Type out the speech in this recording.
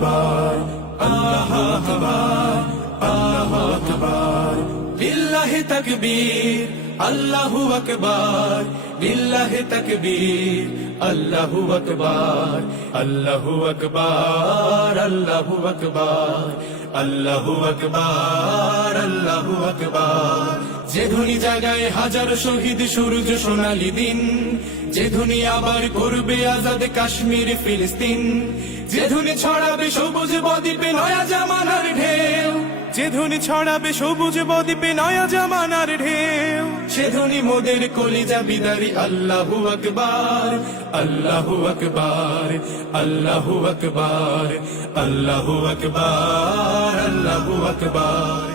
আকবার আল্লাহ আকবার আল্লাহ আকবার লিল্লাহি তাকবীর আল্লাহু আকবার লিল্লাহি তাকবীর আল্লাহু আকবার আল্লাহু আকবার আল্লাহু আকবার আল্লাহু আকবার আল্লাহু আকবার যে ধ্বনি জাগায় হাজার শহীদ সূর্য সোনালি দিন যে ধ্বনি আবার করবে আজাদ কাশ্মীর ফিলিস্তিন যে ধ্বনি ছড়াবে সবুজ বদ্বীপে নয়া জামানার ঢেউ যে ধ্বনি ছড়াবে সবুজ বদ্বীপে নয়া জামানার ঢেউ সে ধ্বনি মোদের কলিজা বিদারি আল্লাহু আকবার আল্লাহু আকবার আল্লাহু আকবার আল্লাহু আকবার আল্লাহু আকবার